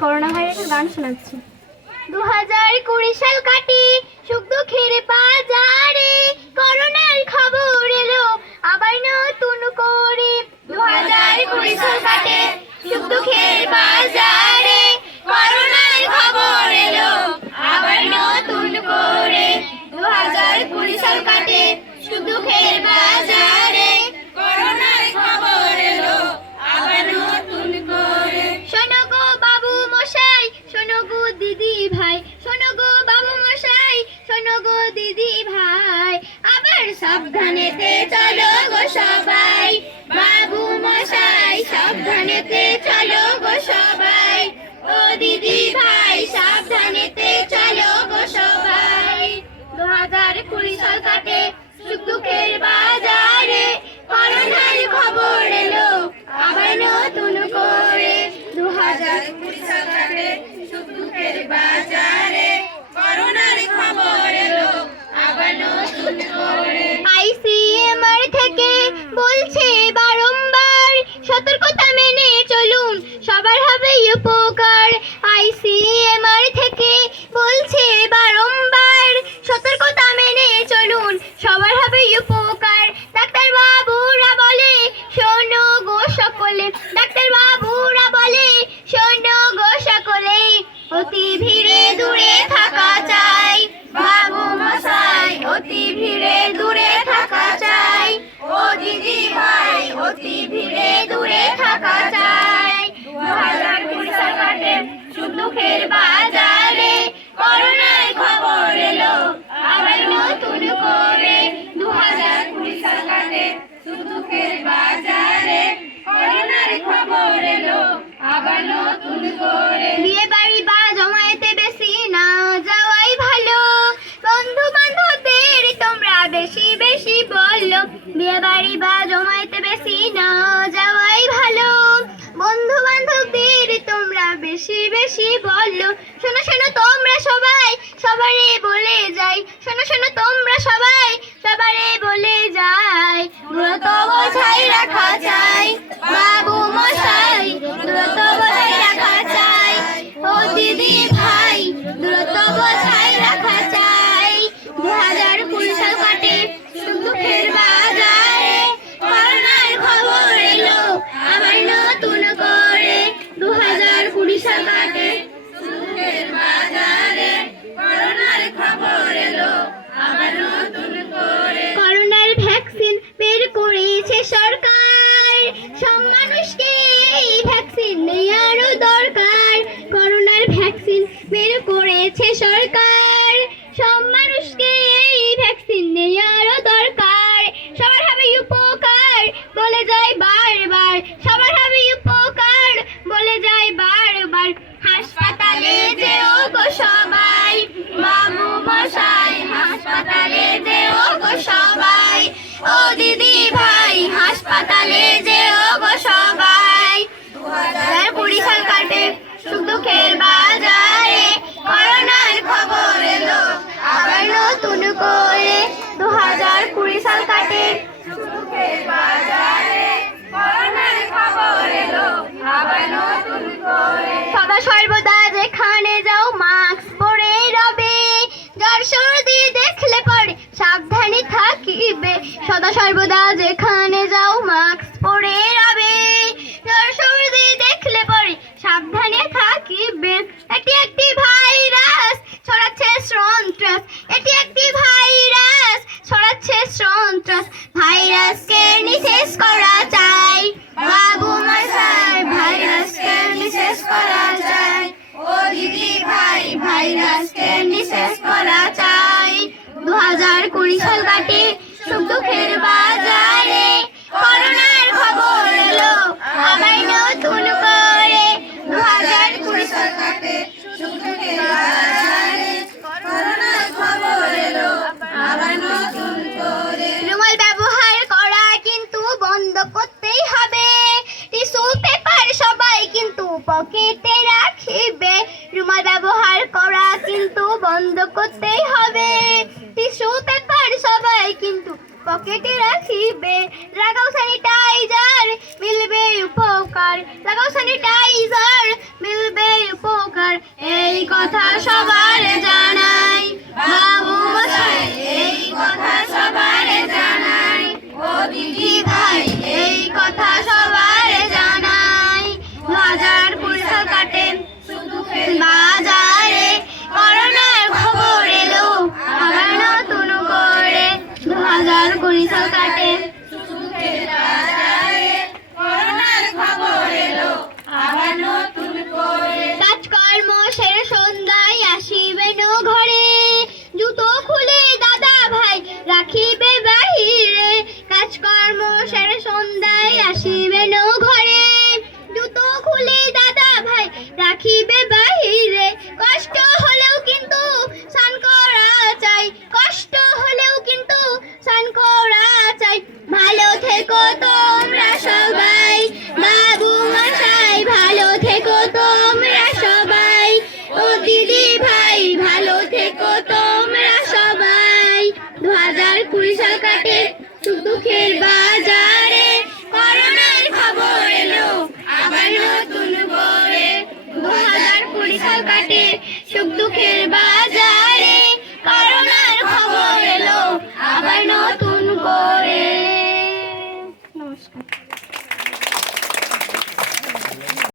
Corona ভাইরাসের গান শোনাচ্ছি। 2020 সাল কাটে সুখ দুঃখের বাজারে করোনার খবর এলো আবার নতুন করে। 2020 সাল কাটে সুখ দুঃখের বাজারে করোনার খবর এলো আবার নতুন করে। 2020 সাল কাটে সুখ দুঃখের বাজারে করোনার খবর এলো আবার নতুন করে। শোনো গো বাবু মশাই, শোনো গো দিদি ভাই, শোনো গো বাবু মশাই, শোনো গো দিদি ভাই, আবার সাবধানেতে চলো গো সবাই। বাবু মশাই সাবধানেতে চলো গো সবাই, ও দিদি ভাই সাবধানেতে চলো গো সবাই। 2020 সাল কাটে সুখ দুঃখের বাজারে করোনার খবর এলো আবার নতুন করে। 2020 সাল কাটে সুখ দুঃখের বাজারে করোনার খবর এলো আবার নতুন করে। আইসিএমআর থেকে বলছে বারংবার সতর্কতা মেনে চলুন সবার হবে উপকার। আইসিএমআর থেকে বলছে বারংবার সতর্কতা মেনে চলুন সবার হবে উপকার। ডাক্তার বাবুরা বলে শোনো গো সকলে, ডাক্তার বাবুরা বলে শোনো গো সকলে, অতি ভিড়ে দূরে থাকা চাই। বাবু মশাই অতি ভিড়ে দূরে থাকা চাই, ও দিদি ভাই অতি ভিড়ে দূরে থাকা চাই। 2020 সাল কাটে সুখ দুঃখের বাজারে করোনার খবর এলো আবার নতুন করে। 2020 সাল কাটে সুখ দুঃখের বাজারে করোনার খবর এলো আবার নতুন করে। বিয়ে বাড়ি বা জমায়েতে বেশি না যাওয়াই ভালো, বন্ধু বান্ধবদের তোমরা বেশি বেশি বললো। বিয়ে বাড়ি বা জমায়েতে বেশি না যাওয়াই ভালো, বন্ধু বান্ধবদের তোমরা বেশি বেশি বললো। শোনো শোনো তোমরা সবাই সবারে বলে যাই, শোনো শোনো তোমরা সবাই সবারে বলে যাই, দূরত্ব বজায় রাখা চাই। বাবু মশাই দূরত্ব বজায় রাখা চাই, ও দিদি ভাই দূরত্ব বজায় রাখা চাই। 2020 সাল কাটে সুখ দুঃখের বাজারে করোনার খবর এলো আবার নতুন করে। 2020 সাল কাটে সুখ দুঃখের বাজারে করোনার খবর এলো আবার নতুন করে। করোনার ভ্যাকসিন বের করেছে সরকার, সব মানুষকে এই ভ্যাকসিন নেওয়ারও দরকার। করোনার ভ্যাকসিন বের করেছে সরকার, সব মানুষকে এই ভ্যাকসিন নেওয়ারও দরকার। সবার হবে উপকার বলে যায় বারবার, সবার হবে উপকার বলে যায় বারবার। হাসপাতালে যেও গো সবাই, বাবু মশাই হাসপাতালে যেও গো সবাই, ও দিদি ভাই হাসপাতালে যেও গো সবাই। 2020 সাল কাটে সুখ দুঃখের বাজারে করোনার খবর এলো আবার নতুন করে। 2020 সাল কাটে সুখ দুঃখের বাজারে করোনার খবর এলো আবার নতুন করে। সদা সর্বদা যেখানে যাও মাস্ক পরে রবে, জ্বর সর্দি দেখলে পরে সাবধানে থাকিবে। সদা সর্বদা যেখানে যাও মাস্ক পরে রবে, জ্বর সর্দি দেখলে পরে সাবধানে থাকিবে। এটি একটি ভাইরাস ছড়াচ্ছে সন্ত্রাস, এটি একটি ভাইরাস ছড়াচ্ছে সন্ত্রাস, ভাইরাসকে নিঃশেষ করা চাই। বাবু মশাই ভাইরাসকে নিঃশেষ করা চাই, ও দিদি ভাই ভাইরাসকে নিঃশেষ করা চাই। 2020 সাল কাটে সুখ দুঃখের বাজারে করোনার খবর এলো আবার নতুন করে। 2020 সাল কাটে সুখ দুঃখের বাজারে করোনার খবর এলো আবার নতুন করে। রুমাল ব্যবহার করা কিন্তু বন্ধ করতেই হবে, টিস্যু পেপার সবাই কিন্তু পকেটে রাখিবে। রুমাল ব্যবহার করা কিন্তু বন্ধ করতেই হবে, টিস্যু পেপার সবাই কিন্তু পকেটে রাখিবে। লাগাও স্যানিটাইজার মিলবে উপকার, লাগাও স্যানিটাইজার মিলবে উপকার। এই কথা সবার জানাই, বাবু মশাই এই কথা সবার জানাই, ও দিদি ভাই এই কথা সবার জানাই। 2020 সাল কাটে শুধু বাজারে, করোনার খবর এলো আবার নতুন করে। 2020 সাল কাটে কাজকর্ম সেরে সন্ধ্যায় আসিবেন ঘরে, জুতো খুলে দাদা ভাই রাখিবে বাহিরে। কাজকর্ম সেরে সন্ধ্যায় আসিবেন ঘরে, জুতো খুলে দাদা ভাই রাখিবে বাহিরে। কষ্ট হলেও কিন্তু স্নান করা চাই, কষ্ট হলেও কিন্তু স্নান করা চাই। ভালো থেকো তোমরা সবাই, বাবু মশাই ভালো থেকো তোমরা সবাই, ও দিদি ভাই ভালো থেকো তোমরা সবাই। 2020 সাল কাটে সুখ দুঃখের বাজার।